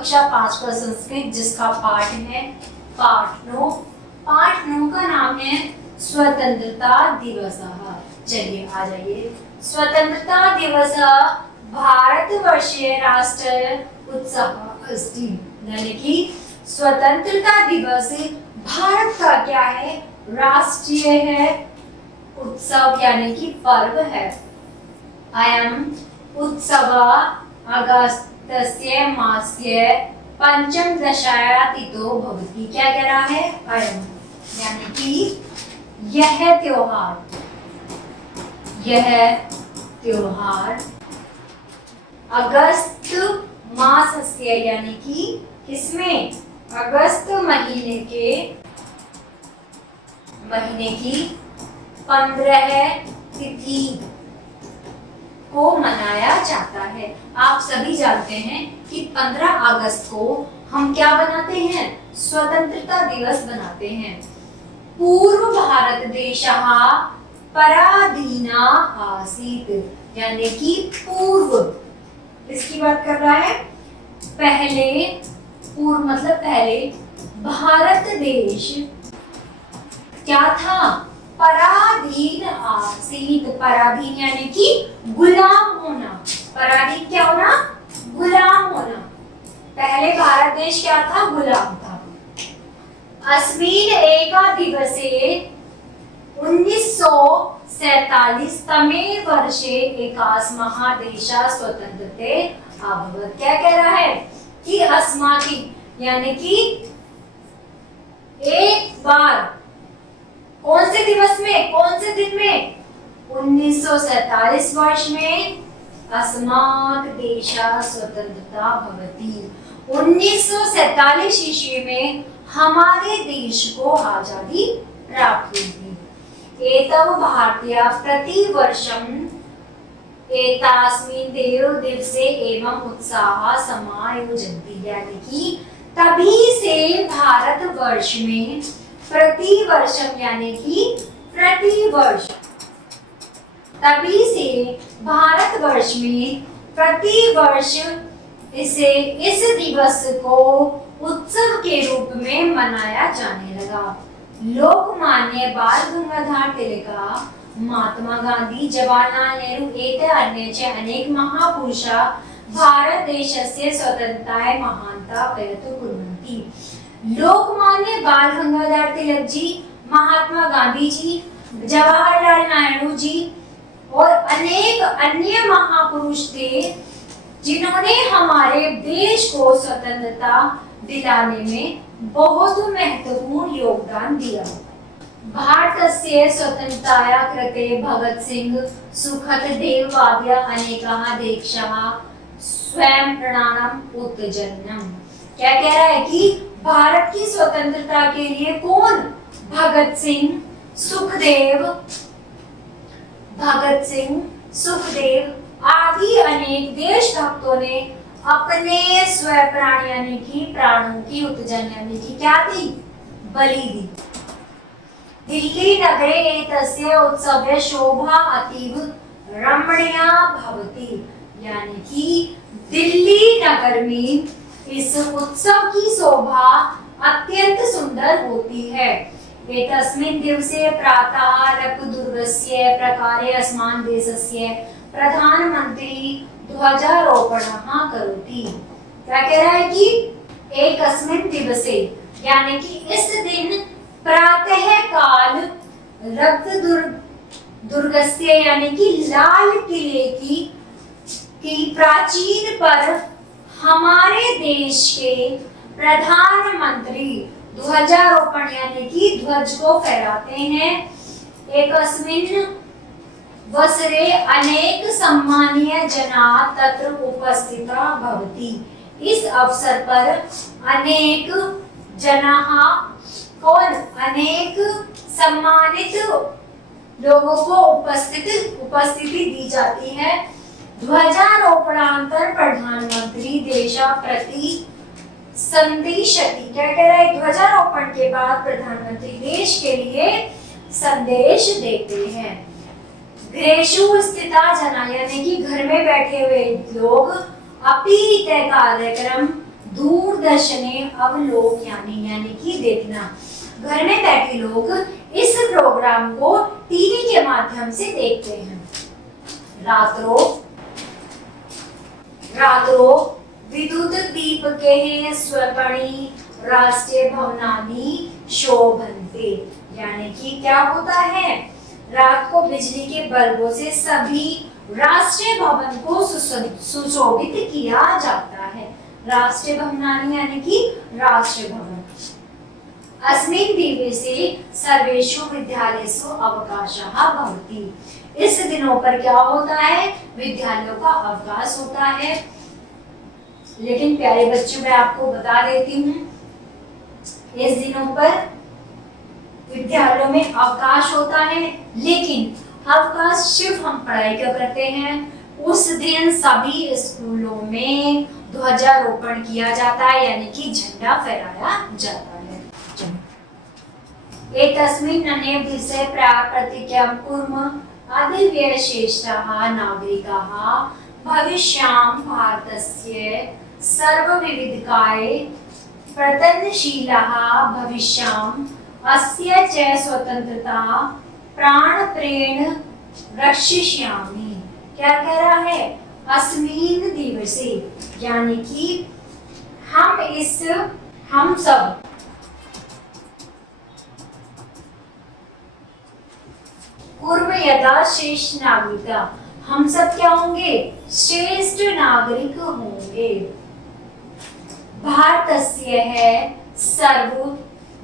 कक्षा 5 का संस्कृत, जिसका पाठ है पाठ 9। पाठ 9 का नाम है स्वतंत्रता दिवस। चलिए आ जाइए। स्वतंत्रता दिवस भारतवर्षीय राष्ट्रीय उत्सव अस्ति, यानी कि स्वतंत्रता दिवस भारत का क्या है, राष्ट्रीय है उत्सव यानी कि पर्व है। अयम उत्सव अगस्तस्य मास्य पंचमदशाया तिथो भवति। क्या कह रहा है, अयम यानी कि यह त्योहार अगस्त मासस्य यानी कि किसमें, अगस्त महीने की 15 तिथि को मनाया जाता है। आप सभी जानते हैं कि 15 अगस्त को हम क्या बनाते हैं, स्वतंत्रता दिवस बनाते हैं। पूर्व भारत देशः पराधीना आसीत्, यानी कि पूर्व, इसकी बात कर रहा है। पहले, पूर्व मतलब पहले, भारत देश क्या था, पराधीन आसीत। पराधीन यानी कि गुलाम होना। पराधीन क्या होना, गुलाम होना। पहले भारत देश क्या था, गुलाम था। अस्मिन् एका दिवसे 1947 तमे वर्षे एकास महादेशा स्वतंत्रते अभवत्। क्या कह रहा है कि अस्माकं यानी कि एक बार, कौन से दिवस में, कौन से दिन में, 1947 वर्ष में अस्माक देशा स्वतंत्रता भवति। 1947 ईस्वी में हमारे देश को आजादी प्राप्त हुई थी। एतव भारतीय प्रतिवर्षम एतास्मिन् देव दिवसे एवं उत्साह समायोजन्ति, यानी कि तभी से भारत वर्ष में प्रतिवर्षम यानी कि प्रतिवर्ष, तभी से भारतवर्ष में प्रतिवर्ष इस दिवस को उत्सव के रूप में मनाया जाने लगा। लोकमान्य बाल गंगाधर तिलक, महात्मा गांधी, जवाहरलाल नेहरू एते अन्ये च अनेक महापुरुषा भारत देशस्य स्वतंत्रतायै महानता प्रयत्नो कुर्वन्ति। लोकमान्य बाल गंगाधर तिलक जी, महात्मा गांधी जी, जवाहरलाल नेहरू जी और अनेक अन्य महापुरुष थे जिन्होंने हमारे देश को स्वतंत्रता दिलाने में बहुत महत्वपूर्ण योगदान दिया। भारतस्य स्वतंत्रताया कृते भगत सिंह, सुखदेव अनेकाः देशाः स्वयं प्राणान् उत्सर्जन्। क्या कह रहा है कि भारत की स्वतंत्रता के लिए कौन, भगत सिंह, सुखदेव आदि अनेक देशभक्तों ने अपने स्वप्राण यानी कि प्राणों की उत्सर्जन यानी कि क्या दी, बलि दी। दिल्ली नगरे एतस्य उत्सवे शोभा अतीव रमणीया भवति, यानी कि दिल्ली नगर में इस उत्सव की शोभा अत्यंत सुंदर होती है। एतस्मिन् दिवसे प्रातः रक्तदुर्गस्य प्रकारे अस्मान् देशस्य प्रधानमंत्री ध्वजारोपणः करोति। क्या कह रहा है कि एकस्मिन् दिवसे यानी कि इस दिन प्रातः काल रक्तदुर्गस्य यानी कि लाल किले की प्राचीर पर हमारे देश के प्रधानमंत्री ध्वजारोपण यानी कि ध्वज को फहराते हैं। एकस्मिन् वसरे अनेक सम्मानीय जना तत्र उपस्थिता भवति। इस अवसर पर अनेक जनाः, कौन, अनेक सम्मानित लोगों को उपस्थिति दी जाती है। ध्वजारोपणांतर प्रधानमंत्री देशा प्रति संदेशति। क्या कह रहा है, ध्वजारोपण के बाद प्रधानमंत्री देश के लिए संदेश देते हैं। गृहेषु स्थिता जना यानी कि घर में बैठे हुए लोग अपीत कार्यक्रम दूरदर्शने अवलोकयानी यानी कि देखना। घर में बैठे लोग इस प्रोग्राम को टीवी के माध्यम से देखते हैं। रात्रो विद्युत दीपके स्वपणि राष्ट्रीय भवनानि शोभन्ते, यानी कि क्या होता है, रात को बिजली के बल्बों से सभी राष्ट्रीय भवन को सुशोभित किया जाता है। राष्ट्रीय भवनानि यानी कि राष्ट्रीय भवन। अस्मिन् दिवसे सर्वेषु विद्यालयेषु अवकाशः भवति। इस दिनों पर क्या होता है, विद्यालयों का अवकाश होता है। लेकिन प्यारे बच्चों, मैं आपको बता देती हूँ, इस दिनों पर विद्यालयों में अवकाश होता है, लेकिन अवकाश सिर्फ हम पढ़ाई का करते हैं। उस दिन सभी स्कूलों में ध्वजारोपण किया जाता है, यानी कि झंडा फहराया जाता है। एतस्मिन् अने विषये प्रतिज्ञां कुर्मः अधिविशेषतः नागरिकाः भविष्यां भारतस्य सर्वविविधतायै प्रयत्नशीलाः भविष्याम् अस्य च स्वतंत्रता प्राणप्रेण रक्षिष्यामि। क्या कह रहा है, अस्मिन् दिवसे यानी कि हम सब कुर्म यदा श्रेष्ठ नागरिका, हम सब क्या होंगे, श्रेष्ठ नागरिक होंगे। भारतस्य है सर्व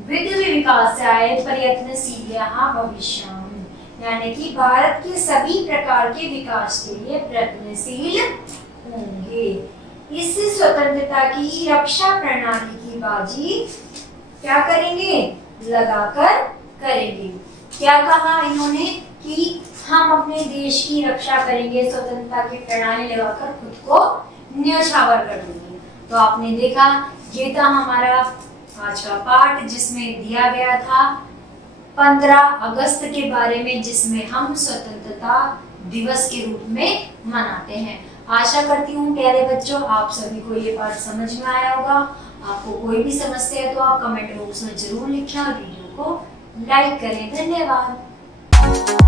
विकासाय प्रयत्नशीलाः भविष्यामि, यानी कि भारत के सभी प्रकार के विकास के लिए प्रयत्नशील होंगे। इस स्वतंत्रता की रक्षा प्रणाली की बाजी क्या करेंगे, लगाकर करेंगे। क्या कहा इन्होंने कि हम अपने देश की रक्षा करेंगे, स्वतंत्रता की प्रणाली लगाकर खुद को न्यौछावर कर देंगे। तो आपने देखा, ये था हमारा आज का पाठ, जिसमें दिया गया था 15 अगस्त के बारे में, जिसमें हम स्वतंत्रता दिवस के रूप में मनाते हैं। आशा करती हूँ प्यारे बच्चों, आप सभी को ये पाठ समझ में आया होगा। आपको कोई भी समस्या है तो आप कमेंट बॉक्स में जरूर लिखें और वीडियो को लाइक करें। धन्यवाद।